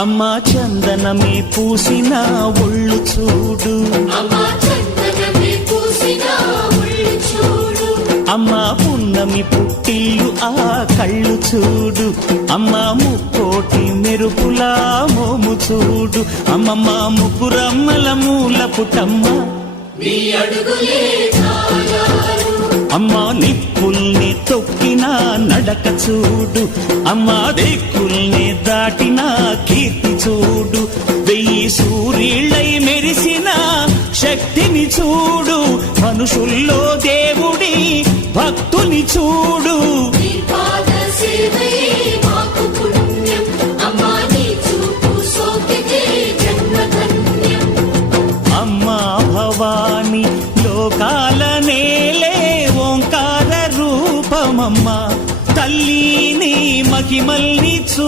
అమ్మా చందనమే పూసిన ఒళ్ళు చూడు, అమ్మా పున్నమి పుట్టిల్లు ఆ కళ్ళు చూడు, అమ్మా ముక్కోటి మెరుపులా మోము చూడు, అమ్మమ్మ ముగ్గురమ్మల మూల పుటమ్మ అమ్మా నిప్పుల్ని తొక్కిన నడక చూడు, అమ్మా దిక్కుల్ని దాటిన కీర్తి చూడు, 1000 సూర్యుళ్ళై మెరిసిన శక్తిని చూడు, మనుషుల్లో దేవుడి భక్తుని చూడు. అమ్మా భవాని లోకాల నేలే ఓంకార రూపమమ్మ, తల్లిని మహిమల్ని